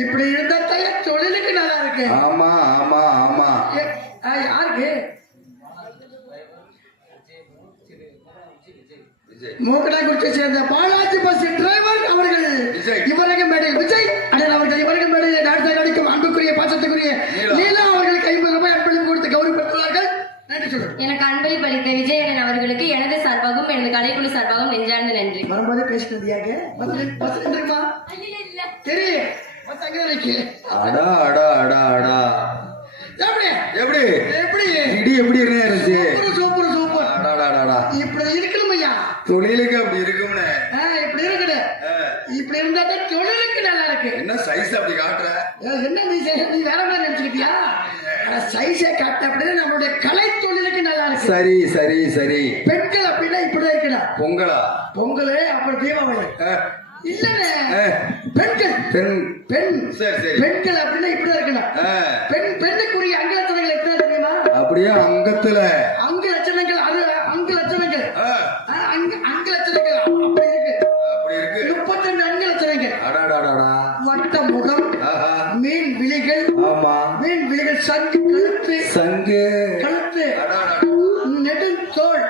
இப்படி இருந்தா தொழிலுக்கு நல்லா இருக்கு. ஆமா ஆமா ஆமா. யாருக்கு? மூக்கடாங்குறிச்சி சேர்ந்த பாலாஜி பஸ் டிரைவர் அவர்கள் இவரக மேடை விஜய் அண்ணன் அவர்கள் இவரக மேடை டான்ஸ் அடிக்கும் அன்புக்குரிய பாசத்துக்குரிய நீலா அவர்கள் 50 ரூபாய் அன்பளிப்பு கொடுத்து கௌரவப்படுத்துவார்கள். எனக்கு அன்பளிப்பு அளித்த விஜய் அண்ணன் அவர்களுக்கு எனது சார்பாகவும் எனது கலைக்குழு சார்பாகவும் நெஞ்சார்ந்த நன்றி. வரும்போது பேசினது யாரு? தெரியும். எப்படி எப்படி இருந்துச்சு? Super super. இப்படி இருக்கணும் ஐயா, தொழிலுக்கு அப்படி இருக்கும்னு. இப்படி இருக்குது. இப்படி இருந்தா தொழிலுக்கு நல்லா இருக்கு. என்ன சைஸ் அப்படி காட்டுற? என்ன நீ வேற மாதிரி நினைச்சுக்கிட்டியா? சைஸை காட்ட அப்படின்னா நம்மளுடைய கலை தொழிலுக்கு நல்லா இருக்கு. சரி சரி சரி. பெண்கள் அப்படின்னா இப்படிதான் இருக்கா? பொங்கலா? பொங்கல் அப்புறம் தீபாவளி இல்லன்னு. பெண்கள் பெண் சரி சரி. பெண்கள் அப்படின்னா இப்படிதான் இருக்கணும். பெண்ணுக்குரிய அங்க லட்சணங்கள் எப்படி தெரியுமா? அப்படியே அங்கத்துல அங்க லட்சணங்கள், அது அங்க லட்சணங்கள், அங்க லட்சணங்கள் அப்படி இருக்கு. 32 அங்க லட்சணங்கள். வட்ட முகம், மீன் விழிகள், மீன் விழிகள், சங்கு கழுத்து, நெடுந்தோள்,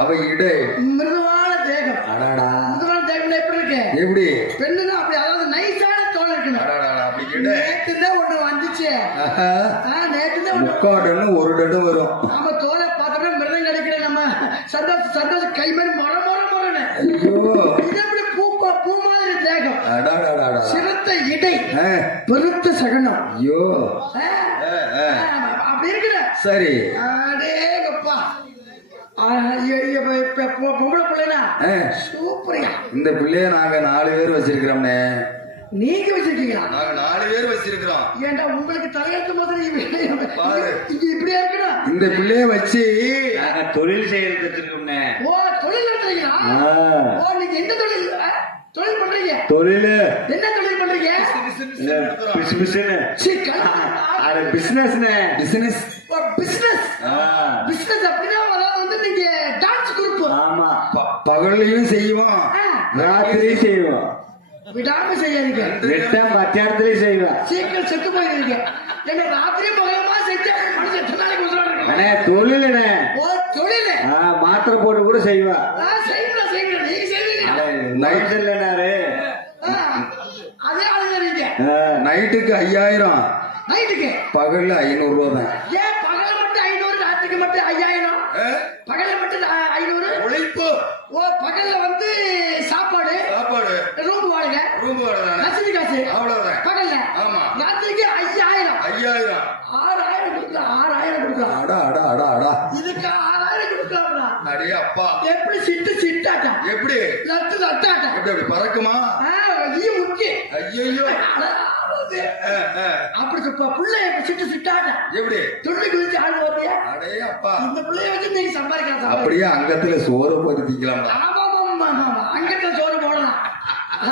அவ இடை, மிருதுவான தேகம். மிருதுவான தேகம் எப்படி இருக்கு? எப்படி பெண்ணுங்க அப்படி, அதாவது நைஸான தோல் இருக்கணும். நேற்றுதான் ஒண்ணு வந்துச்சு. முக்காடுன்னு ஒரு டடம் வரும். நம்ம தோலை பார்த்தோம்னா மிருதம் கிடைக்கிற நம்ம சந்தோஷம் கை மாதிரி மொர ஐயோ, இது எப்படி பூ மாதிரி தேகம், சிறுத்த இடை, பெருத்த சகனம். ஐயோ அப்படி இருக்கிற. சரி. அடேங்கப்பா, பொம்பளை பிள்ளைனா சூப்பரியா. இந்த பிள்ளைய நாங்க 4 பேர் வச்சிருக்கிறோம்னே. நீங்க வச்சிருக்கீங்களா? நாங்க 4 பேர் வச்சிருக்கிறோம். ஏன்டா உங்களுக்கு தலையெழுத்து மாதிரி இப்படியா இருக்கணும்? இந்த பிள்ளைய வச்சு நாங்க தொழில் செய்யறது வச்சிருக்கோம்னே. ஓ, தொழில் நடத்துறீங்களா? ஓ, நீங்க என்ன தொழில் பண்றீங்க? தொழில் என்ன தொழில் பண்றீங்க? பிசினஸ் அப்படின்னா அதாவது வந்து நீங்க டான்ஸ் குரூப். ஆமா, பகல்லையும் செய்வோம், ராத்திரியும் செய்வோம். விடாம செய்யாதீங்க. மத்தியானத்திலயும் செய்வோம். சீக்கிரம் செத்து போயிருக்கீங்க. என்ன ராத்திரியும் பகலமா செஞ்சு மனுஷன் எத்தனை நாளைக்கு அண்ணே தொழில். ஓ, தொழில். மாத்திரை போட்டு கூட செய்வா. செய்வீங்க. நீங்க செய்வீங்க. நைட் இல்லைனாரு அதே ஆளுங்க. நைட்டுக்கு 5000, நைட்டுக்கு பகல்ல 500 ரூபா தான். ஏன் பகல மட்டும் 500, ராத்திரிக்கு மட்டும் 5000? பகல்ல மட்டும் 500 உழைப்பு. ஓ, பகல்ல வந்து சாப்பாடு ரூம் வாடகை வசதி காசு அவ்வளவுதான் பகல்ல. ஆமா. ராத்திரிக்கு 5000 6000 கொடுக்கலாம். இதுக்கு 6000 கொடுக்கலாம். அடே அப்பா, எப்படி சிட்டாட்டா, எப்படி லட்டாட்டா, எப்படி பறக்குமா? முக்கிய. ஐயோ, அப்படி பிள்ளை சிட்டாட்டா எப்படி துள்ளி குதிச்சு ஆடு பார்த்தியா? அடே அப்பா, இந்த பிள்ளைய வச்சு நீங்க சம்பாதிக்கலாம். அப்படியே அங்கத்துல சோறு பருத்திக்கலாம். அங்கத்துல சோறு போடலாம்.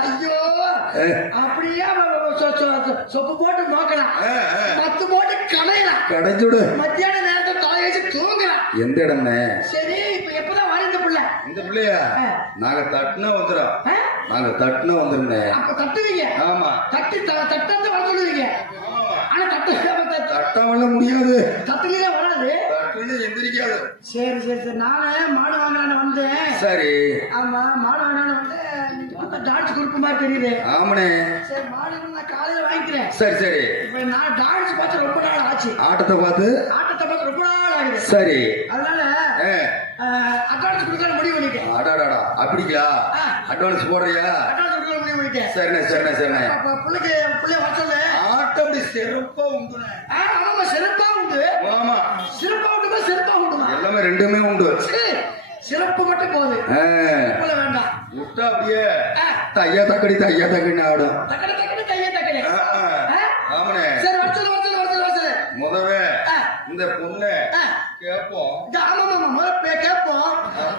ஐயோ, அப்படியே சொப்பு போட்டு நோக்கலாம், மத்து போட்டு கடைச்சுடு. மத்தியான நேரத்தை தலை வச்சு தூங்கலாம். எந்த இடம்னே? சரி, இப்ப எப்பதான் வர இந்த பிள்ளையா? நாங்க தட்டுனா வந்துடும். அப்ப தட்டுவீங்க. ஆமா, தட்டத்தை வர சொல்லுவீங்க. ஆனா தட்டவள முடியாது. தட்டுலயே வராது, தட்டுன்னு எந்திரிக்காது. சரி. நானே மாடு வாங்கலான்னு வந்தேன். சரி. ஆமா, மாடு வாங்கலான்னு வந்து டான்ஸ் குரூப் மாதிரி தெரியுது. ஆமனே. சரி, மாடு நான் காலையில வாங்கிக்கிறேன். சரி. இப்ப நான் டான்ஸ் பார்த்து ரொம்ப நாள் ஆச்சு. ஆட்டத்தை பார்த்து ரொம்ப நாள் ஆகுது. சரி. அதனால அட்வான்ஸ் கொடுக்க முடிவு பண்ணிட்டேன். அடாடா, அப்படிங்களா? அட்வான்ஸ் போடுறியா? அட்வான்ஸ் கொடுக்க முடிவு பண்ணிட்டேன். சரிண்ணே. பிள்ளை வர சொல்லு. ஆட்டம் அப்படி சிறப்பா உண்டு. ஆமா, சிறப்பா உண்டு. ஆமா, சிறப்பா உண்டுமா? எல்லாமே ரெண்டுமே உண்டு. சிறப்பு மட்டும் போகுது, வேண்டாம். விட்டா அப்படியே தையா தக்கடி ஆடும். தக்கடி தையா தக்கடி.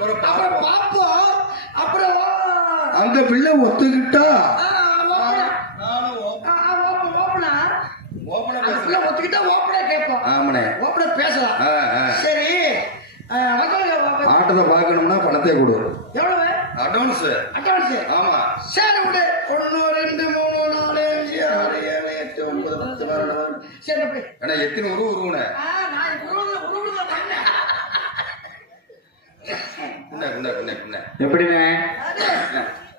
அப்புறம் அப்புறம் பாப்போம். அப்புறம் அந்த பிள்ளை ஒத்துக்கிட்டா நானும் ஓப்பனா ஓப்பனா அந்த பிள்ளை ஒத்துக்கிட்டா ஓப்பனா கேட்போம். ஆமனே ஓப்பனா பேசலாம். சரி ஆட்டத்தை பார்க்கணும்னா பணத்தை கொடு. எவ்வளவு அட்வான்ஸ்? அட்வான்ஸ்? ஆமா. சரி விடு. 1 2 3 4 5 6 7 8 9 10 11 சரி அப்படி. அண்ணா எத்தனை உருவுன? நான் உருவுல பண்ணேன். என்ன எப்படிண்ணே?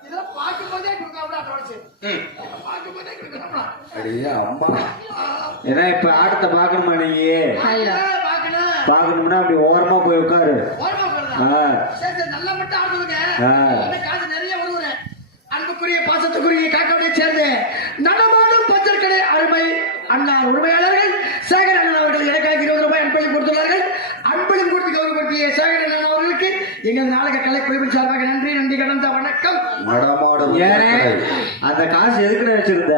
இதெல்லாம் பாக்கும்போதே கொடுக்கறோம்டா அட்வான்ஸ். பாக்கும்போதே கொடுக்கறோம்டா. அடே அம்மா. ஏன்னா இப்ப ஆட்டத்தை பாக்கணுமா நீங்க? பாக்கணும்னா அப்படி ஓரமா போய் உட்காரு. ஓரமா போறதா? சரி நல்லா மட்டும் ஆடுங்க. இந்த காசு நிறைய வருது. அன்புக்குரிய பாசத்துக்குரிய காக்காவை சேர்ந்த நடமாடும் பஞ்சர் கடை அருமை அண்ணா உரிமையாளர்கள் சேகர் அண்ணன் அவர்கள் எனக்காக 20 ரூபாய் அன்பளிப்பு கொடுத்துள்ளார்கள். அன்பளிப்பு கொடுத்து கௌரவப்படுத்திய சேகர் அண்ணன் அவர்களுக்கு எங்கள் நாடக கலை குழுவின் சார்பாக நன்றி கடந்த வணக்கம். ஏனே அந்த காசு எதுக்குன்னு வச்சிருந்த?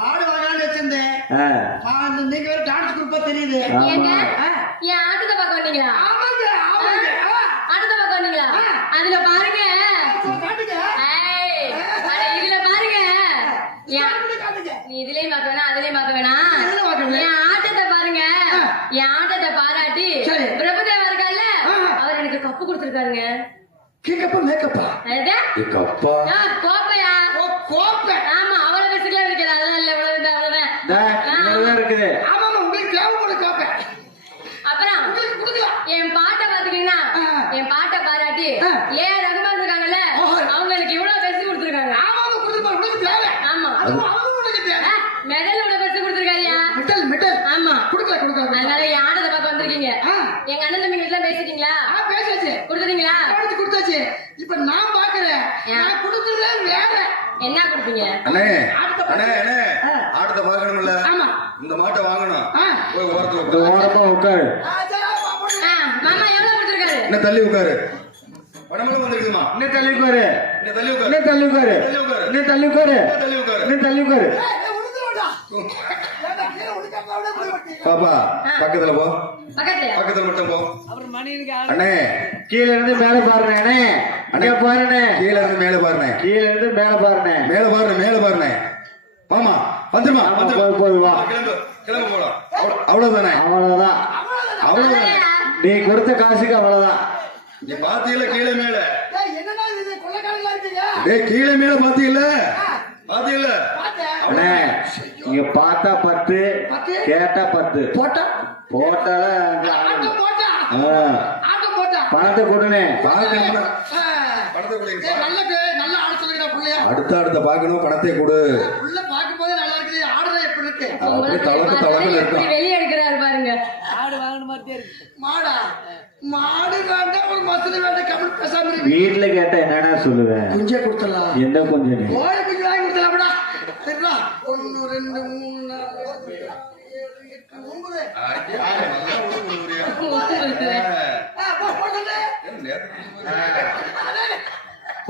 மாடு வாங்கலாம்னு வச்சிருந்தேன். நீங்க வேற டான்ஸ் குரூப்பா தெரியுது. என் ஆட்டத்தை பார்க்க வந்தீங்களா? ஆமாங்க ஆமாங்க. ஆட்டத்தை பார்க்க வந்தீங்களா? அதுல பாருங்க. இதுல பாருங்க. நீ இதுலயும் பார்க்க வேணாம் அதுலயும் பார்க்க வேணாம். என் ஆட்டத்தை பாருங்க. என் ஆட்டத்தை பாராட்டி பிரபுதேவா இருக்கார்ல அவர் எனக்கு கப்பு கொடுத்துருக்காருங்க. கேக்கப்பா மேக்கப்பா? கோப்பையா? கோப்பை? ஆமா அவ்வளவு பேசுக்கலாம் இருக்கிற அதெல்லாம் இல்ல இவ்வளவுதான் இருக்குது. ஆமா உங்களுக்கு தேவைப்பட கோப்பை. அப்புறம் என் பாட்டை பாத்துக்கீங்கன்னா என் பாட்டை பாராட்டி ரகுமான் இருக்காங்கல்ல அவங்களுக்கு இவ்வளவு பரிசு கொடுத்துருக்காங்க. ஆமா மெடல் இவ்வளவு பரிசு கொடுத்துருக்காருயா. மெடல்? ஆமா அதனால என் ஆட்டத்தை பார்க்க வந்திருக்கீங்க. எங்க அண்ணன் தம்பி எல்லாம் பேசிட்டீங்களா? பேசாச்சு. கொடுத்துட்டீங்களா? கொடுத்தாச்சு. இப்ப நான் பாக்குறேன் நான் கொடுத்ததே வேற. என்ன கொடுப்பீங்க? அண்ணே ஆட்டத்தை பார்க்கணும்ல. ஆமா இந்த மாட்டை வாங்கணும். போய் ஓரமா உட்காரு. மாமா எவ்வளவு கொடுத்துருக்காரு? என்ன தள்ளி உட்காரு. பணமெல்லாம் வந்திருக்குமா? இன்னும் தள்ளி உட்காரு. என்ன தள்ளி உட்காரு. இன்னும் தள்ளி உட்காரு. இன்னும் தள்ளி உட்காரு. இன்னும் தள்ளி உட்காரு. பாப்பா பக்கத்துல போ. பக்கத்துல மட்டும் போ. அண்ணே கீழ இருந்து மேல பாருங்க. அண்ணே பாருங்க. கீழ இருந்து மேல பாருங்க. கீழ இருந்து மேல பாருங்க. மேல பாருங்க. மாமா வந்துருமா? போதுவா. கிளம்பு போலாம். அவ்வளவுதானே? அவ்வளவுதானே. நீ கொடுத்த காசுக்கு அவ்வளவுதான். நீ பாத்தீங்களா கீழே மேல? என்னடா இது கொள்ளக்காரங்களா இருக்கீங்க? டேய் கீழே மேல பாத்தீங்களா? அண்ணே நீங்க பார்த்தா 10 கேட்டா 10 போட்டால பணத்தை கொடுனே. அடுத்த பாக்கணும். பணத்தை கொடு. பாக்கும்போது நல்லா இருக்குது. ஆடுற எப்படி இருக்கு? வெளியே எடுக்கிறாரு பாருங்க. மாடு வேண்டாம் ஒரு மசூதி வேண்டாம். கமல் பேசாம இருக்கு. வீட்டுல கேட்டா என்னடா சொல்லுவேன்? குஞ்சே கொடுத்துடலாம். என்ன கொஞ்சம் கோழி குஞ்சு வாங்கி கொடுத்துடலாம்டா. சரிங்களா? 1 2 3 4 5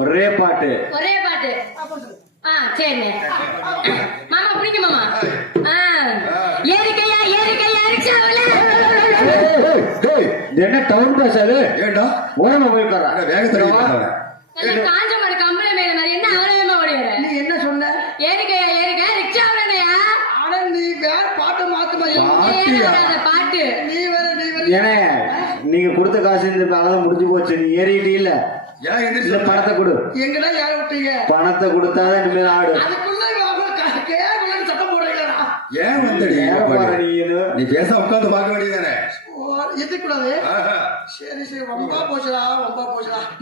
ஒரே பாட்டு. சரிங்க மாமா பிடிங்க மாமா. ஏறிக்கையா என்ன டவுன் பஸ் அது? ஏண்டா ஓரமா போயிருக்காரா? வேகத்துல காஞ்ச மாடு கம்பளை மேல மாதிரி என்ன அவரேமா ஓடி வர? நீ என்ன சொன்ன? ஏறிக்கையா ரிக்ஷா வரணையா? ஆனா நீ வேற பாட்டு மாத்துமா? பாட்டு நீ வேற ஏனே நீங்க கொடுத்த காசு இந்த அளவு முடிஞ்சு போச்சு. நீ ஏறிட்டே இல்ல. இல்ல பணத்தை கொடு. எங்கடா யார விட்டீங்க? பணத்தை கொடுத்தாதான் இனிமேல் ஆடு. அதுக்குள்ள சட்டம் போடுறீங்களா? ஏன் வந்தடி? நீ பேச உட்காந்து பார்க்க வேண்டியதானே? எதுக்கு கூடாது? சரி வம்பா போச்சலா.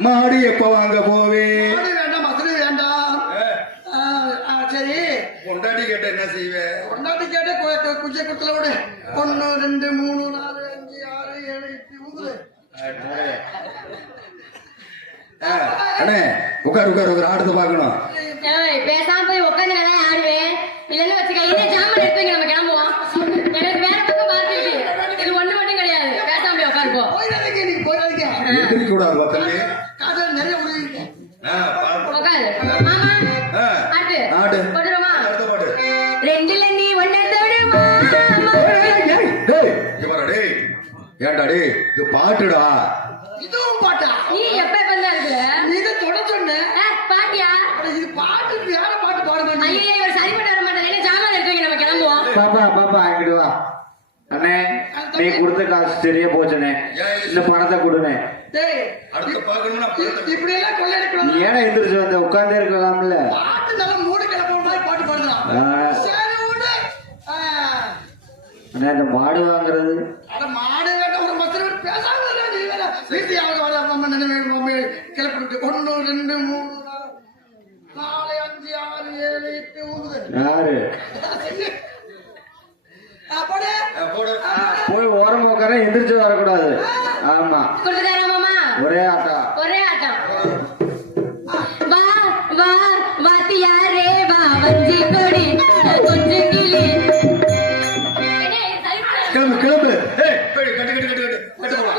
மாடு எப்ப வாங்க போவே? மாடு வேண்டாம் மதுரை வேண்டாம். சரி பொண்டாட்டி கேட்ட என்ன செய்வேன்? பொண்டாட்டி கேட்ட குஞ்சை குத்துல விடு. 1 2 3 4 5 6 7 8 அண்ணே உட்காரு. ஆடுறது பாக்கணும். பேசாம போய் உட்காந்து ஆடுவேன். இல்லன்னு வச்சுக்க என்ன ஜாமான் எடுத்து நம்ம கிளம்புவோம். எனக்கு வேற பக்கம் பார்த்துட்டு இது ஒண்ணு மட்டும் கிடையாது. பேசாம போய் உட்காருப்போம். எதிர்க்க கூடாது தம்பி. நிறைய உதவி உட்காரு மாமா. ஆட்டு போடுறோமா? ரெண்டுல நீ ஒன்ன தொடுமா? ஏண்டா டேய் இது பாட்டுடா. இதுவும் பாட்டா? சரியா போச்சுனே இந்த பணத்தை கொடுனே டேய் அடுத்து பார்க்கணும்னா இப்படி எல்லாம் நீ கொள்ளையடிக்கூடாது. ஏன்னா எந்திரிச்சு வந்த உட்கார்ந்தே இருக்கலாம்ல பாட்டு நல்லா மூடு கிளப்புற மாதிரி பாட்டு பாடுறான். சரி விடு. அண்ணா இந்த மாடு வாங்குறது அட மாடு வேட்ட ஒரு மத்திர பேசாம இருடா நீ வேற. வீட்டையாவது வர அம்மா நினைவு கிளப்பி விட்டு 1 2 3 4 5 6 7 8 9 யாரு போடு. போடு போய் ஓரமா உட்கார எந்திரிச்சு வரக்கூடாது. ஆமா கொடுத்துட்டாரா மாமா? ஒரே ஆட்டம். ஒரே ஆட்டம். வா வா வாத்தியாரே வா வஞ்சி கொடி கொஞ்சம் கிளி. கிளம்பு கிளம்பு ஏய் கட்டு கட்டு கட்டு கட்டு கட்டு போலாம்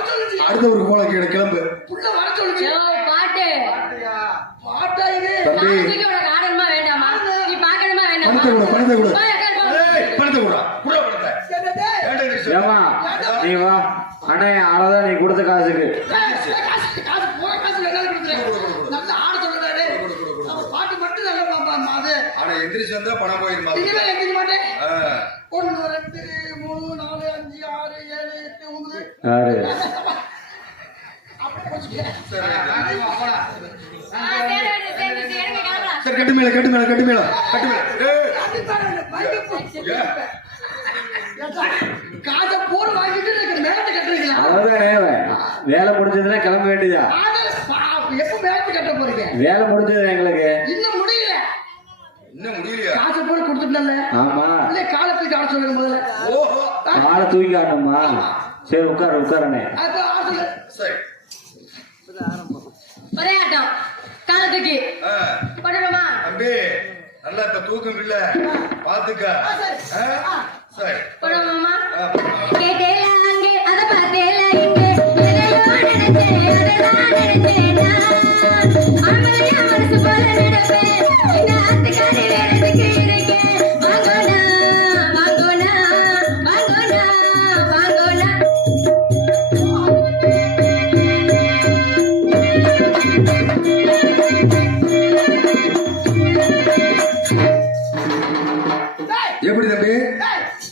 அடுத்த ஒரு கோல கிளம்பு புள்ள வர சொல்லுச்சு. யோ, பாட்டு பாட்டா இது? தம்பி நாளைக்கு உனக்கு ஆடணுமா வேண்டாமா? நீ பார்க்கணுமா வேண்டாமா? பணத்தை கொடு பணத்தை கொடு போய் உட்காரு, போ. ஏய் பணத்தை கொடு குடு பணத்தை என்னது? ஏன்டா நீ சொல்ற? ஏமா நீ வா அண்ணே அவ்வளவுதான் நீ கொடுத்த காசுக்கு. காசு போற காசு வேணாலும் கொடுத்துறேன். நல்லா ஆட சொல்றாரு. நம்ம பாட்டு மட்டும் நல்லா பாப்பா அது. ஆனா எந்திரிச்சு வந்தா பணம் போயிருமா இனிமே எந்திரிக்க மாட்டேன். 1 2 3 4 5 6 7 8 9 யாரு அப்படியே போச்சுக்க. சேர்ந்து கிளம்பலாம். சரி கட்டு மேல கட்டு மேல கட்டு மேல கட்டு மேல ஏய் கண்டிப்பாக இந்த பைக்கு போச்சு. ஏன்? ஏத்தா, காசை போர் வாங்கிட்டு எனக்கு மேலத்தை கட்டுறீங்களா? அவ்வளவுதானே வேலை முடிஞ்சதுன்னா கிளம்ப வேண்டியதா. எப்ப மேலத்தை கட்ட போறீங்க? வேலை முடிஞ்சது எங்களுக்கு. இன்னும் முடியல. இன்னும் முடியலையா காசை போட கொடுத்துட்டல. ஆமா இல்ல காலத்துக்கு ஆட சொல்லுங்க முதல்ல. ஓஹோ காலை தூக்கி ஆடணுமா? சரி உட்காரு உட்காருண்ணே. அது ஆட சொல்லு. சரி ஒரே ஆட்டம். காலத்துக்கு ஆ, போடணுமா? தம்பி நல்லா இப்ப தூக்கம் இல்ல பாத்துக்க ஆ? சரி போடணுமா? ஆ, கேட்டேல அங்கே அத பார்த்தேல இங்கே எதையோ நினைச்சேன் அததான் நினைச்சேனா ஆமலையா மனசு போல நடப்பேன் இந்த ஆத்துக்காரி வேறதுக்கு இருக்கேன் வாங்கோனா வாங்கோனா வாங்கோனா வாங்கோனா எப்படி தம்பி ஏய்,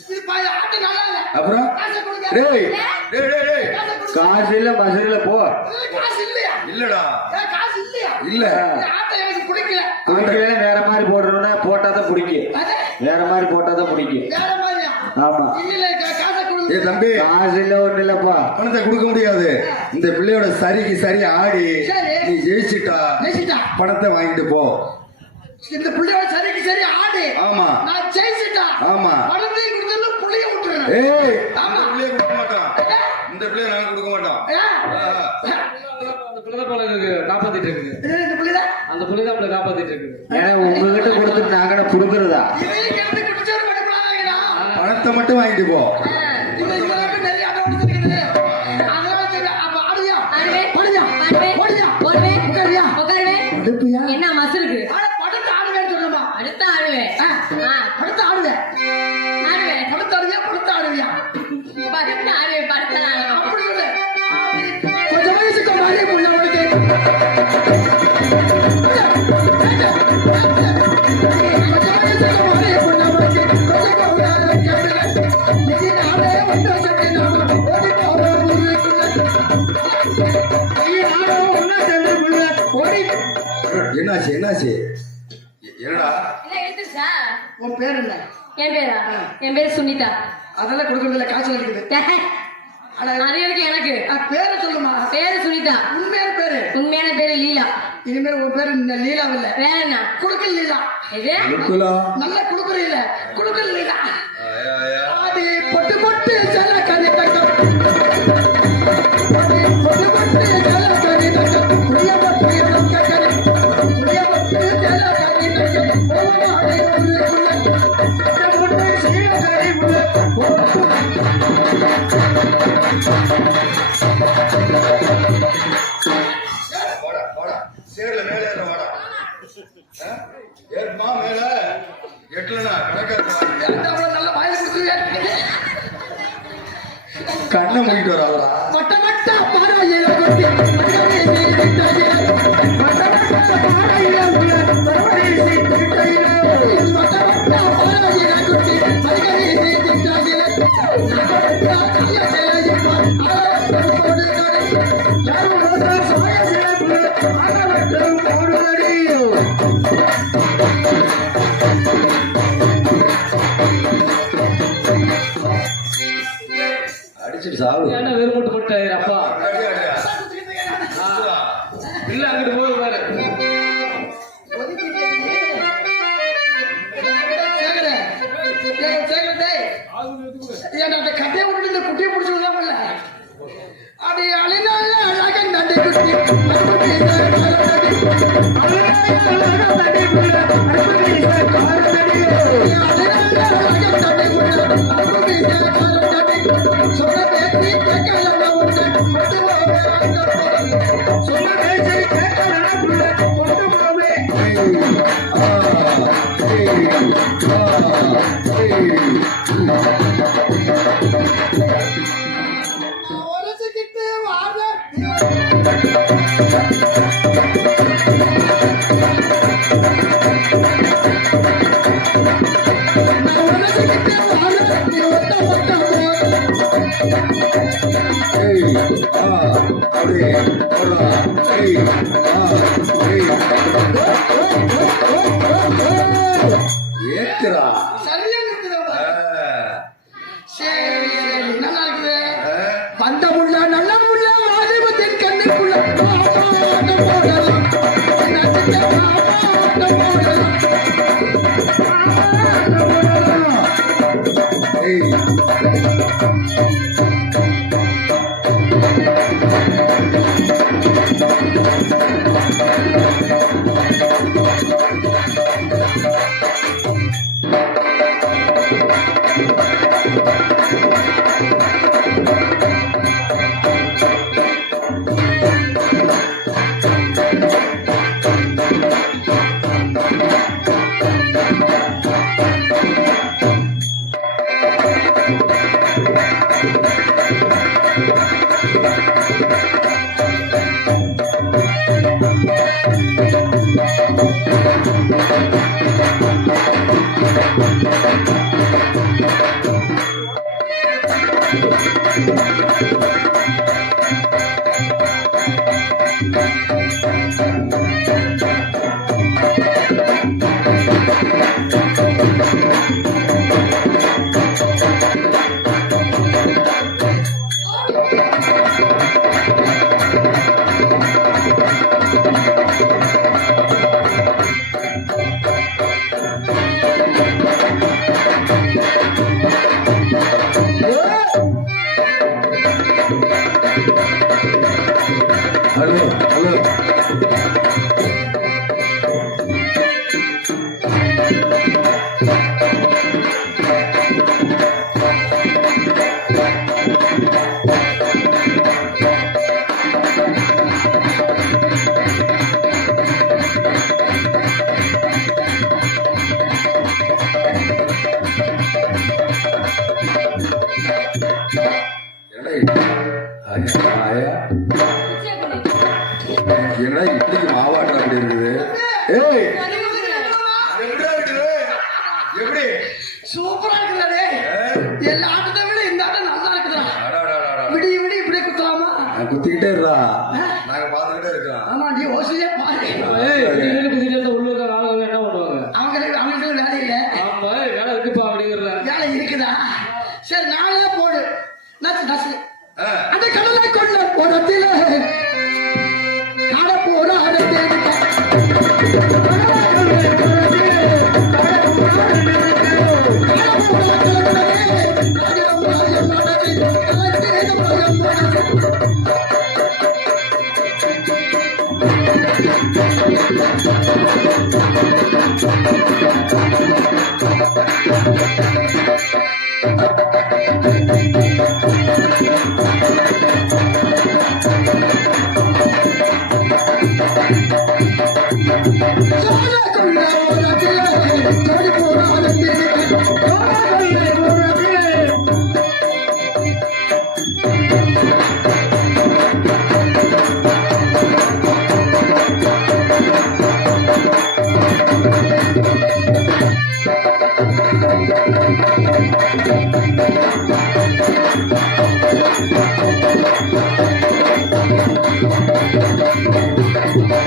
இது பையன் ஆட்டு நல்லா இல்ல. அப்புறம் காசை கொடுங்க. டேய் டேய் டேய் டேய் காசை கொடுங்க. காசு இல்ல பஸ்ல போ. இல்ல, காசு இல்லையா? இல்லடா ஏன் காசு இல்லையா? இல்ல இந்த ஆட்டை எனக்கு பிடிக்கல. குடிக்கவே வேற மாதிரி போடுறோம்னா போட்டாதான் பிடிக்கும். அது வேற மாதிரி போட்டாதான் பிடிக்கும். வேற மாதிரியா? ஆமா இல்ல, காசை கொடுங்க. ஏ தம்பி காசு இல்ல ஒண்ணு இல்லப்பா. பணத்தை கொடுக்க முடியாது இந்த பிள்ளையோட சரிக்கு சரி ஆடி சரி. நீ ஜெயிச்சிட்டா ஜெயிச்சிட்டா. பணத்தை வாங்கிட்டு போ இந்த புள்ளையோட சரிக்கு சரி ஆடு. ஆமா நான் ஜெயிச்சிட்டா. ஆமா. பணத்தையும் கொடுத்தல புள்ளைய விட்டுறேன். ஏய் ஆமா. இந்த பிள்ளைய கொடுக்க மாட்டான் இந்த பிள்ளைய நாங்க கொடுக்க மாட்டோம் அந்த புள்ளதான் போல இருக்கு காப்பாத்திட்டு இருக்குது. இந்த புள்ளைய அந்த புள்ளதான் நம்மளை காப்பாத்திட்டு இருக்குது. ஏன்னா உங்ககிட்ட கொடுத்துட்டு நாங்க கொடுக்கறதா? இவன் கிட்ட குடிச்சவர் படிப்பாங்கடா. பணத்தை மட்டும் வாங்கிட்டு போ இவன் இதெல்லாம் நிறைய ஆட்ட ஓடிச்சிருக்குது. அதனால சரி, அப்ப ஆடுயா. ஆடுவேன். போடுயா. ஆடுவேன். போடுயா. போடுவேன். உட்காருயா. உட்காருவேன். அடுப்புயா. என்ன மசுருக்கு? ஆட படத்தை ஆடுவேன்னு சொல்லுமா. அடுத்து ஆடுவேன். படத்தை ஆடுவேன். ஆடுவேன். படத்தை ஆடுவியா, படத்தை ஆடுவியா? படுத்து ஆடுவேன். படுத்து ஆடுவேன். அப்படி சொல்லு. கொஞ்சம் வயசுக்கு மாதிரி உள்ள உனக்கு. கொஞ்சம் வயசுக்கு மாதிரி உள்ள உனக்கு. கொஞ்சம் இது நானே வந்து வச்சிருக்கேன் நாம. ஓடி போறோம் ஊருக்குள்ள. நீ நானும் ஒண்ணா சேர்ந்துக்குள்ள ஓடி. என்னாச்சு என்னாச்சு என்னடா என்ன எடுத்துச்சா? உன் பேர் என்ன? என் பேரா? என் பேர் சுனிதா. அதெல்லாம் கொடுக்கறதுல காய்ச்சல் இருக்குது. ஆனா, அது எதுக்கு எனக்கு? பேரை சொல்லுமா. பேரு சுனிதா. உண்மையான பேரு. உண்மையான பேரு லீலா. இனிமேல் உன் பேரு லீலாவும் இல்ல. வேற என்ன? குடுக்கல் லீலா. இது லுக்குலா நல்ல குடுக்குறீல. குடுக்கல் லீலா. ஆயா ஆயா ஆடி பொட்டு பொட்டு ஜல கறி தட்டம். பொட்டு பொட்டு ஜல கறி தட்டம். புளிய பொட்டு ஜல கறி. புளிய பொட்டு ஜல கறி தட்டம். ஓமாடே உள்ளுக்குள்ள. பொட்டு பொட்டு சீல கறி உள்ள. வாடா வாடா சேர்ல மேல ஏற வாடா ஏறுமா மேல எட்டலனா கணக்காரு நல்ல வாயில கொடுக்குறீங்க. கண்ணை மூடிட்டு வராதா மட்ட மட்ட பாறையில கொட்டி மட்டவீசி திட்டையில. மட்ட மட்ட பாறையில மட்டவீசி திட்டையில. மட்ட மட்ட பாறையில கொட்டி மட்டவீசி திட்டையில. நகரத்தா கையில இப்ப அடிச்சு சாவு என்ன வெறும் போட்டு போட்டாரு அப்பா அடி, அடியா. இல்ல அங்கிட்டு போய் பாரு கட்டையை விட்டு இந்த குட்டியை பிடிச்சிருந்தாமல்ல அப்படி அழினால அழகாக நண்டை குட்டி சொன்ன பேசி கேட்கல சொன்ன பேசி கேட்கல கொண்டு போவே உரசிக்கிட்டு வாழ ஏத்துறா சரியா இருக்குதா சரி சரி நல்லா இருக்குது வந்த முள்ள நல்ல முள்ள வாலிபத்தின் கண்ணுக்குள்ள ஆட்டம் போடலாம் ஆட்டம் போடலாம் ஹலோ ஹலோ என்னடா இட்லிக்கு மாவாட்டம் அப்படி இருக்குது ஏய் எப்படிடா இருக்குது எப்படி சூப்பரா இருக்குதே எல்லா ஆட்டத்தை விட இந்த ஆட்டம் நல்லா இருக்குதா அடாடாடாடா. விடிய விடிய இப்படியே குத்தலாமா நான் குத்திக்கிட்டே இருக்கா நாங்க பாத்துக்கிட்டே இருக்கோம் ஆமா நீ ஓசியா பாரு குதிரை உள்ள இருக்க ஆளுங்க என்ன பண்ணுவாங்க அவங்களுக்கு வேலை இல்லை ஆமா வேலை இருக்குப்பா அப்படிங்கிறல வேலை இருக்குதா சரி நாளே போடு நச்சு நச்சு அந்த கடலை கொண்ட புறத்தில காட போட So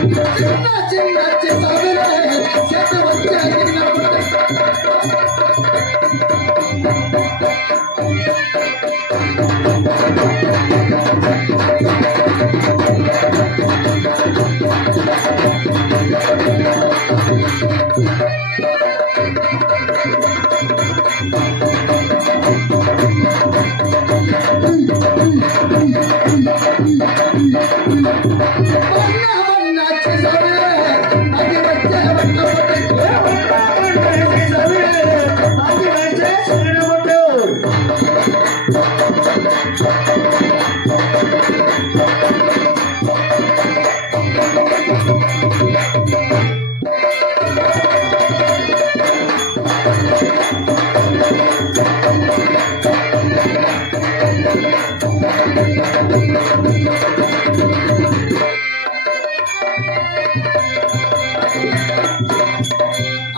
சின்ன சபையில சேர்த்து வச்சு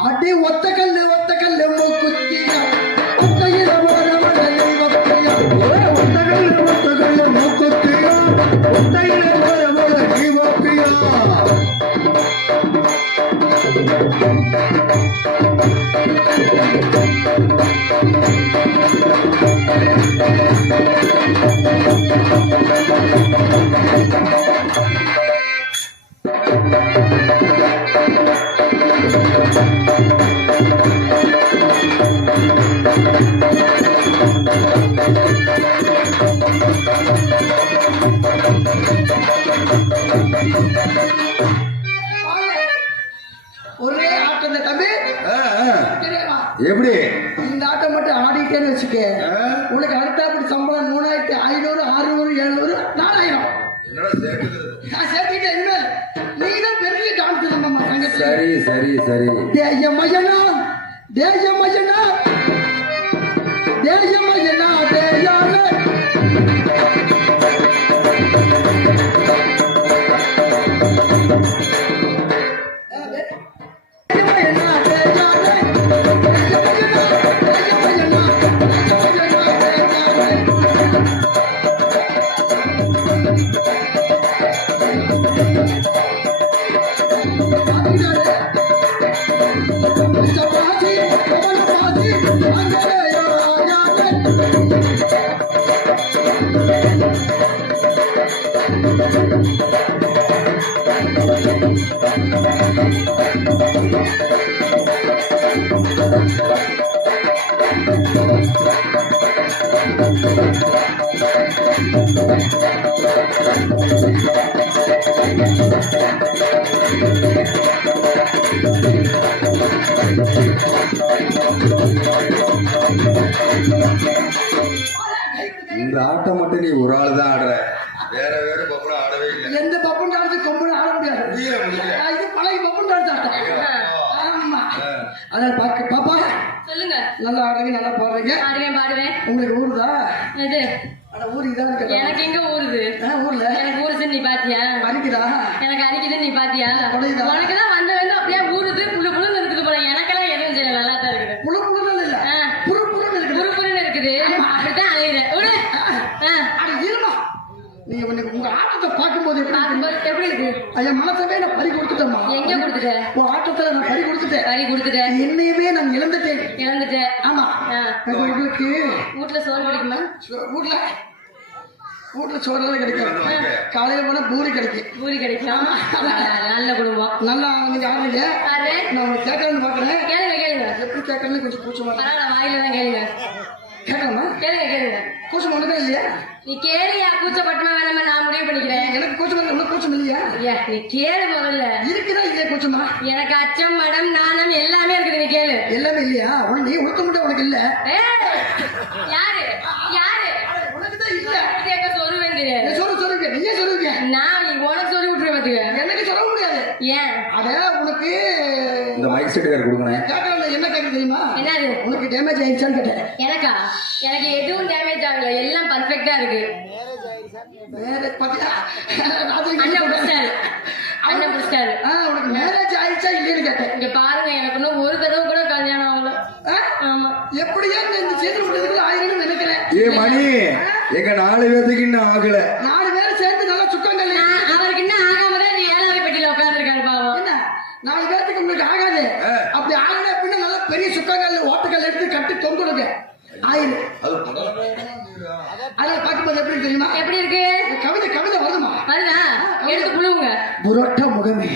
அடி ஒத்த கல்லு மூக்குத்தியா ஒத்தையில வரவழையை வத்தியா ஒத்த கல்லு மூக்குத்தியா ஒத்தையில வரவழையை வத்தியா ஒரே ஆட்டம் தம்பி தெரியுமா? எப்படி இந்த ஆட்டம் மட்டும் ஆடிட்டேன்னு வச்சுக்க உனக்கு அடுத்தாப்படி சம்பளம் 3500 600 700 4000 என்னடா சேர்க்குது நான் சேர்த்துக்கிட்டேன் இனிமேல் நீ தான் பெரிய டான்ஸ் நம்ம சங்கத்தில் சரி சரி சரி தேயமயனா தேயமயனா தேயமயனா தேயானே இந்த ஆட்டம் மட்டும் நீ ஒரு ஆள் தான் ஆடுற வேற வேற பப்படம் ஆடவே இல்லை எந்த பப்பன் டான்ஸ் கொம்புன்னு ஆட முடியாது முடியல முடியல இது பழைய பப்பன் டான்ஸ் ஆட்டம் ஆமா அதான் பாப்பா சொல்லுங்க. நல்லா ஆடுறீங்க நல்லா பாடுறீங்க பாடுவேன் உங்களுக்கு ஊருதா இது ஆனா ஊரு இதான் கேட்டா எனக்கு எங்க ஊருது ஊர்ல எனக்கு ஊருது நீ பாத்தியா அடிக்குதா எனக்கு அடிக்குது நீ பாத்தியா புரியுதா? உனக்கு தான் வந்து அப்படியே ஊருது புழு புழுன்னு இருக்குது போல எனக்கெல்லாம் எதுவும் செய்யல நல்லா தான் இருக்குது புழு புழுன்னு இல்ல ஆ. புரு புருன்னு இருக்குது புரு புருன்னு இருக்குது அப்படித்தான் அலையிறேன் அட இருமா நீங்க உங்க ஆட்டத்தை பார்க்கும்போது எப்படி இருக்கு? எப்படி இருக்கு ஐயா மனசவே நான் பறி கொடுத்துட்டேம்மா எங்க கொடுத்துட்ட உன் ஆட்டத்துல நான் பறி கொடுத்துட்டேன் கறி கொடுத்துட்டேன் என்னையவே நான் இழந்துட்டேன் இழந்துட்டேன் ஆமா ஆ. உங்களுக்கு வீட்டுல சோறு கிடைக்குமா வீட்டுல சோறு கிடைக்கும் காலையில போனா பூரி கிடைக்கும் பூரி கிடைக்கும் நல்ல குடும்பம் நல்லா நீங்க ஆடுறீங்க அது நான் உங்களுக்கு கேட்கறேன்னு பாக்குறேன் கேளுங்க எப்படி கேட்கறேன்னு கொஞ்சம் கூச்சமா பரவாயில்ல வாயில தான் கேளுங்க கேட்கலாமா கேளுங்க கூச்சம் ஒண்ணுமே இல்லையா நீ கேளியா கூச்சப்பட்டமா வேணாமா நான் முடிவு பண்ணிக்கிறேன் எனக்கு கூச்சம் இல்லை ஒன்னும் கூச்சம் இல்லையா ஐயா நீ கேளு முதல்ல இருக்குதா இல்லையா கூச்சமா எனக்கு அச்சம் மடம் நாணம் எல்லாமே இருக்குது நீ கேளு எல்லாமே இல்லையா உனக்கு நீ உளுத்த மட்டும் உனக்கு இல்ல ஏய், யாரு யாரு உனக்கு தான் இல்ல கேட்க சொல்லுவேன் தெரியாது சொல்லுங்க நீயே சொல்லுவீங்க நான் உனக்கு சொல்லி விட்டுருவேன் பாத்துக்க எனக்கு சொல்ல முடியாது ஏன் அத உனக்கு இந்த மைக் செட்டுக்கார கொடுக்கணும் கேட்கறதுல என்ன கேட்க தெரியுமா என்னது உனக்கு டேமேஜ் ஆயிடுச்சான்னு கேட்டேன் எனக்கா எனக்கு எதுவும் டேமேஜ் ஆகல எல்லாம் பர்ஃபெக்ட்டா இருக்கு வேற பாத்தியா அண்ணன் புடிச்சாரு அண்ணன் புடிச்சாரு உனக்கு மேரேஜ் ஆயிடுச்சா இல்லைன்னு கேட்டேன் இங்க பாருங்க எனக்கு இன்னும் ஒரு தடவை கூட கல்யாணம் ஆகல ஆமா எப்படியா இந்த சீட்டு விட்டதுக்குள்ள ஆயிரம்னு நினைக்கிறேன் ஏ மணி எங்க 4 பேத்துக்கு இன்னும் ஆகல 4 பேரும் சேர்ந்து நல்லா சுத்தம் அவருக்கு இன்னும் ஆகாம தான் நீ 7வது பெட்டியில உட்கார்ந்து 4 பேர்த்துக்கு உங்களுக்கு ஆகாது. அப்படி ஆகல அப்படின்னா நல்லா பெரிய சுக்கங்கல்ல ஓட்டக்கல் எடுத்து கட்டி தொங்குடுங்க. ஆயிரு. அதெல்லாம் பார்க்கும்போது எப்படி தெரியுமா? எப்படி இருக்கு? கவிதை வருமா? வருதா? எடுத்து புழுவுங்க. புரோட்ட முகமே,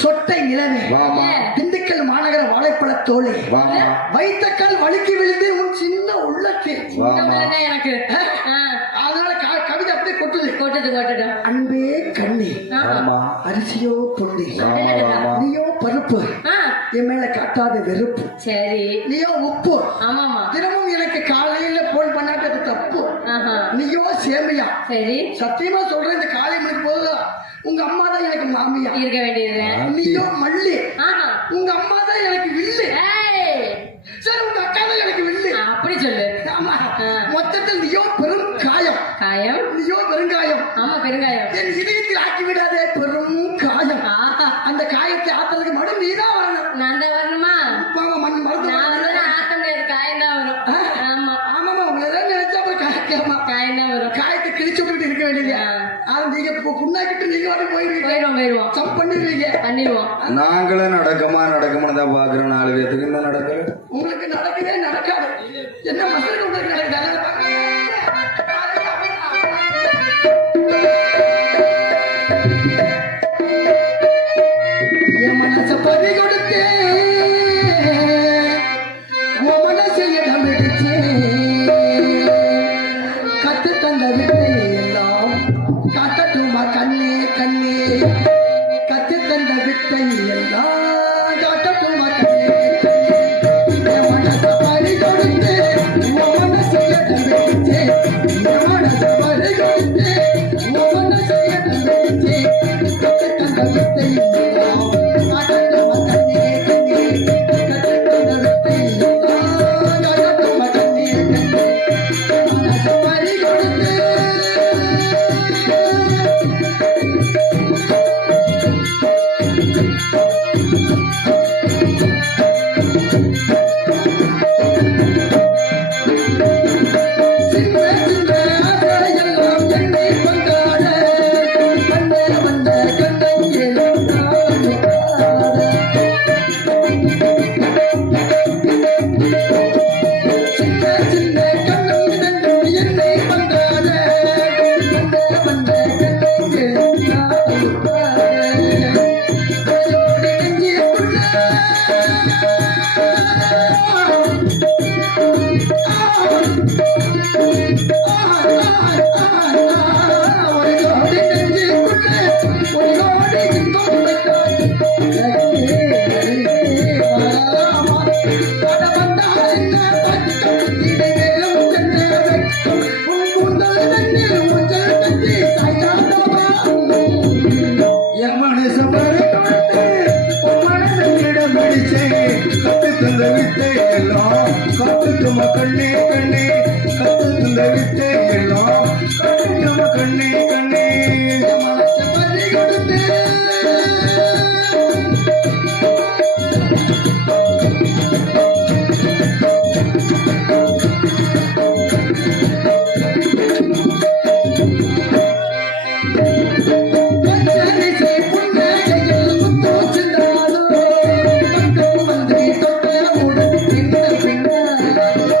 சொட்டை நிலவே, வாமா திண்டுக்கல் மாநகர வாழைப்பழ தோழி, வாமா வைத்தக்கால் வழுக்கி விழுந்து உன் சின்ன உள்ளத்தில். இந்த உள்ளதான் எனக்கு. அதனால கவிதை அப்படியே கொட்டுது. கொட்டட்டும். அன்பே கண்ணி, வாமா அரிசியோ பொன்னி, வாமா நீயோ பருப்பு, என் மேல காட்டாத வெறுப்பு, சரி. நீயோ உப்பு, ஆமாமா. தினமும் எனக்கு காலையில போன் பண்ணாட்டது தப்பு, ஆஹா. நீயோ சேமியா. சரி. சத்தியமா சொல்றேன், இந்த காலை மணிக்கு போது உங்க அம்மா தான் எனக்கு மாமியா. இருக்க வேண்டியது. நீயோ மல்லி, ஆஹா. உங்க அம்மா தான் எனக்கு வில்லு. ஏய், சரி, உங்க அக்கா தான் எனக்கு வில்லு. அப்படி சொல்லு. ஆமா. மொத்தத்தில் நீயோ பெரும் காயம், காயம். நீயோ பெருங்காயம், ஆமா, பெருங்காயம். என் இதயத்தில் ஆக்கி விடாதே பெரும் காயம். ஆஹா. அந்த காயத்தை ஆத்துறதுக்கு மட்டும் நீதான் வரணும். நான் தான் வரணுமா? மண் மருந்து நான் வந்து ஆத்த முடியாது. காயம் தான் வரும். ஆமா, ஆமாமா, உங்களை ஏதாவது நினைச்சா அப்புறம் காயக்காமா காயம் தான் வரும். காயத்தை கிழிச்சு விட்டுட்டு இருக்க வேண்டியது. அது நீங்க புண்ணாக்கிட்டு நீங்க வந்து போயிருவீங்க, போயிடுவோம். சம் பண்ணிடுவீங்க. பண்ணிடுவோம். நாங்களும் நடக்கும்னு தான் பாக்குறோம். 4 பேத்துக்கு இந்த நடக்கல. உங்களுக்கு நடக்கவே நடக்காது. என்ன மக்களுக்கு உங்களுக்கு நடக்குது? என் மனச பறி கொடுத்தே, உன் மனசை இடம் எடுத்தே, கத்து தந்த வித்தை எல்லாம் காட்டட்டுமா கண்ணே கண்ணே, கத்து தந்த வித்தை எல்லாம் காட்டட்டுமா கண்ணே கண்ணே. என் மனச பறி கொடுத்தே, உன் மனசை இடம் எடுத்தே, என் மனச பறி கொடுத்தே, உன் மனசை இடம் எடுத்தே, கத்து தந்த வித்தை எல்லாம் காட்டட்டுமா கண்ணே கண்ணே, கத்து தந்த வித்தை எல்லாம் காட்டட்டுமா கண்ணே கண்ணே. மனச பறி கொடுத்தே. சின்ன சின்ன ஆசையெல்லாம் என்னை கொண்டாட, கண்ணே வந்த கண்ணங்கிலும் காணாத. சின்ன சின்ன கண்ணும் நெஞ்சும் என்னை கொண்டாட, கண்ணே வந்த கண்ணங்கிலும் காணாத. கையோடு நெஞ்சிற்குள்ள கண்ணே கண்ணே, கத்து தந்த வித்தை எல்லாம் காட்டட்டுமா கண்ணே கண்ணே. மனச பறி கொடுத்தே. பச்சரிசை புன்னகையில் முத்து சிந்தாதோ, பக்கம் வந்து தொட்ட முடு பின்ன பின்னாதோ.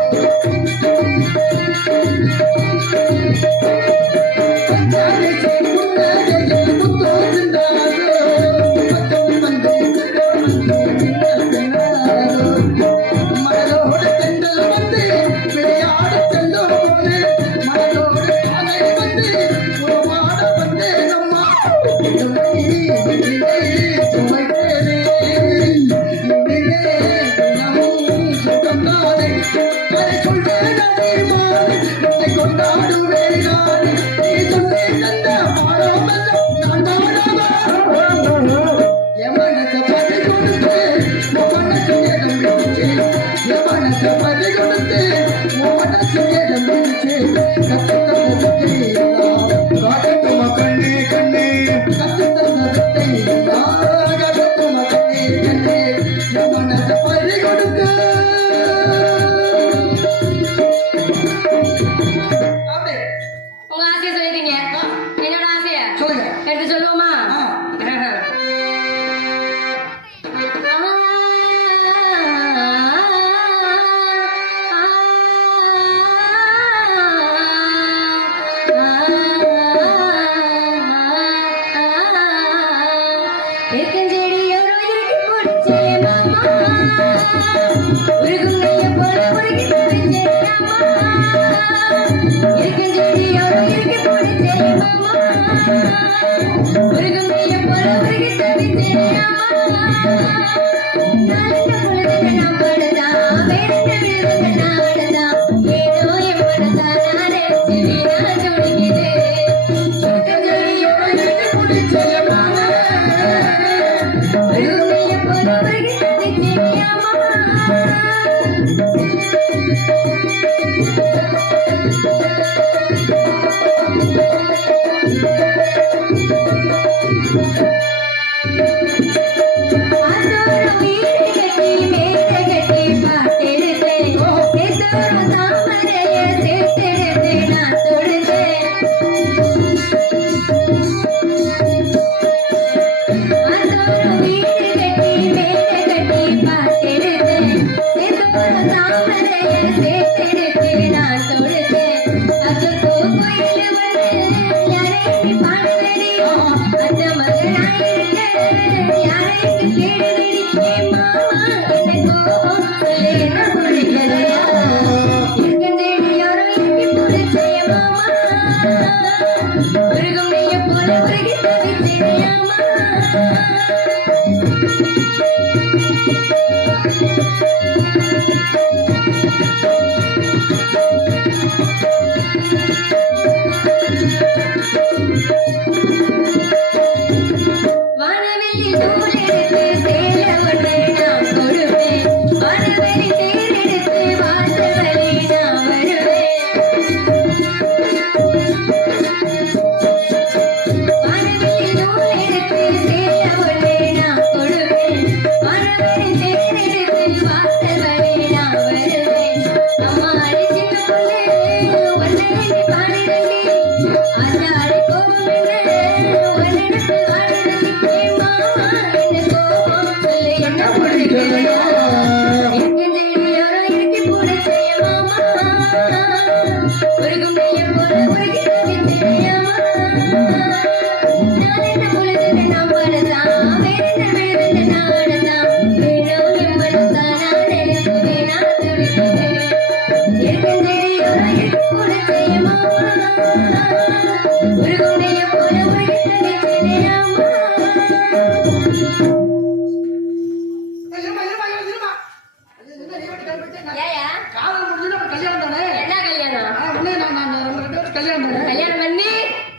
ஏயா காதல் முடிஞ்சு நம்ம கல்யாணம் தானே? என்ன கல்யாணம்? உடனே நம்ம ரெண்டு பேரும் கல்யாணம் தானே? கல்யாணம் பண்ணி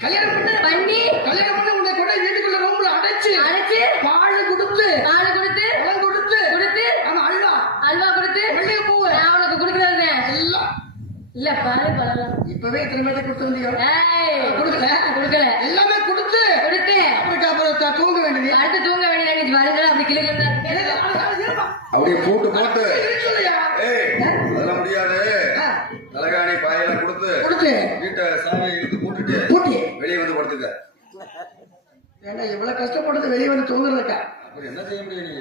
கல்யாணம் பண்ணி கல்யாணம் பண்ணி உன்னை கொண்டு போய் வீட்டுக்குள்ள ரூம்ல அடைச்சு பால் கொடுத்து பால் கொடுத்து பழம் கொடுத்து கொடுத்து ஆமா அல்வா அல்வா கொடுத்து மல்லிகை பூவு நான் உனக்கு கொடுக்கறது எல்லாம் இல்ல பால் பழம் இப்பவே எத்தனை பேர்த்த கொடுத்துருந்தீங்க? ஏய் கொடுக்கல கொடுக்கல எல்லாமே கொடுத்து கொடுத்து அப்புறம் தூங்க வேண்டியது அடுத்து தூங்க வேண்டியது வருதுல அப்படி கிளம்பி அப்படியே போட்டு போட்டு சொல்லியா ஏய் அதெல்லாம் முடியாது. தலகாணி பாயெல்லாம் கொடுத்து கொடுத்து வீட்டை சாமியை இழுத்து போட்டுட்டு பூட்டி வெளியே வந்து படுத்துக்க. ஏன்னா இவ்வளவு கஷ்டப்படுறது வெளியே வந்து தூங்குறதுக்கா? அப்புறம் என்ன செய்ய முடியும் நீ?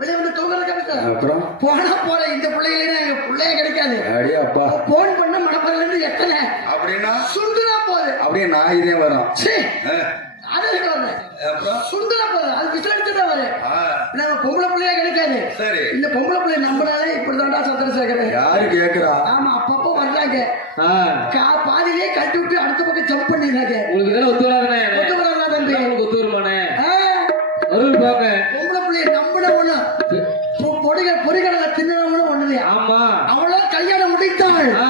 வெளியே வந்து தூங்குறதுக்கா? அப்புறம் போனா போற இந்த பிள்ளைகளே எங்க பிள்ளைய கிடைக்காது. அடியே அப்பா போன் பண்ண மணப்பறல இருந்து எத்தனை அப்படின்னா சுண்டுனா போகுது. அப்படியே நான் இதே வரும். சீ, ஆ, அது சொல்றேன். அப்புறம் சுண்டுனா போகுது. அது விசாரிச்சுதான் வரும். ஆ, நம்ம பொம்பளை பிள்ளைய கிடைக்காது. சரி. இந்த பொம்பளை பிள்ளை நம்பினாலே இப்படிதான்டா சந்திரசேகர். யாரு கேக்குறா? ஆமா அப்பப்போ வர்றாங்க. ஆ, பாதியிலே கட்டி விட்டு அடுத்த பக்கம் ஜம்ப் பண்ணிடுறாங்க. உங்களுக்கு இதெல்லாம் ஒத்து வராதுண்ணே. ஒத்து வராதா தம்பி? உங்களுக்கு ஒத்து வருமானே? ஆ, வருது பாக்க. பொம்பளை பிள்ளைய நம்பின ஒண்ணு பொறிகடலை தின்னவனும் ஒண்ணுலையா? ஆமா. அவளோ கல்யாணம் முடித்தாள். ஆ,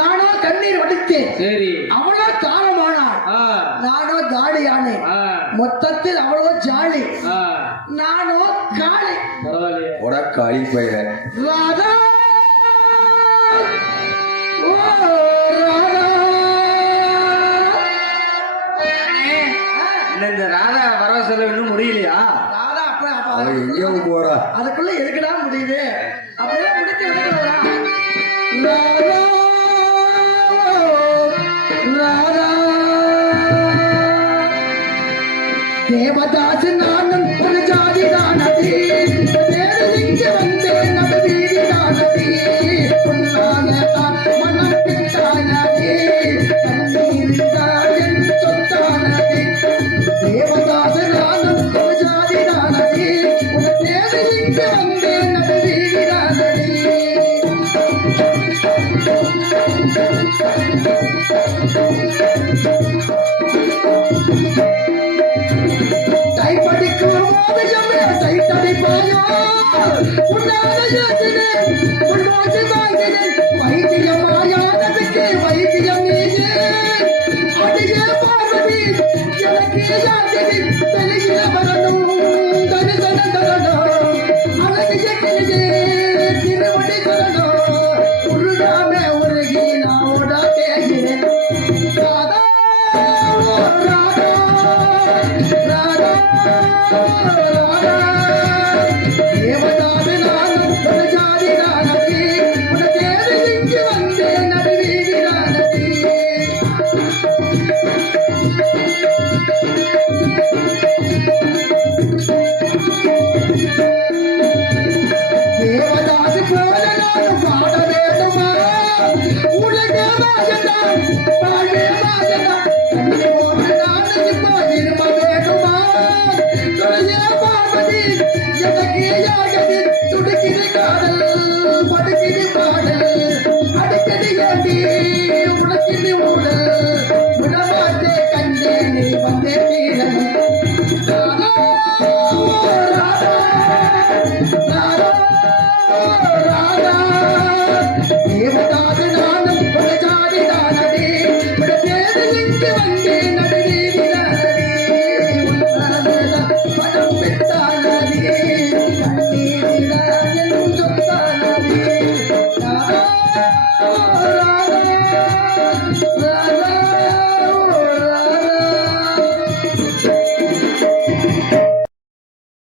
நானோ கண்ணீர் வடித்தேன். சரி. அவளோ தாரமானாள். ஆ, நானோ தாடியானே. ஆ, மொத்தத்தில் அவளோ ஜாலி, ஆ, நானோ காளி. பரவாயில்லையே. உட காளி பயிர ராதா ஓ ராதா. இந்த ராதா வர சொல்ல இன்னும் முடியலையா? ராதா அப்ப அவ எங்கேயும் போறா? அதுக்குள்ள எதுக்குடா முடியுது? அப்படியே முடிச்சு விடுறா. ராதா ராதா தேவதாசு நானும் ஒரு ஜாதி தானதி, வேறு இங்கு வந்தேன் அது வீதி தானதி, பொன்னானதான் மனம் பித்தானதி, கண்ணீரில் என் சொத்தானதி. தேவதாசு நானும் ஒரு ஜாதி தானதி, வேறு இங்கு வந்தேன் அது வீதி தானதி. தேவதான நானும் ஒரு ஜாதி நானே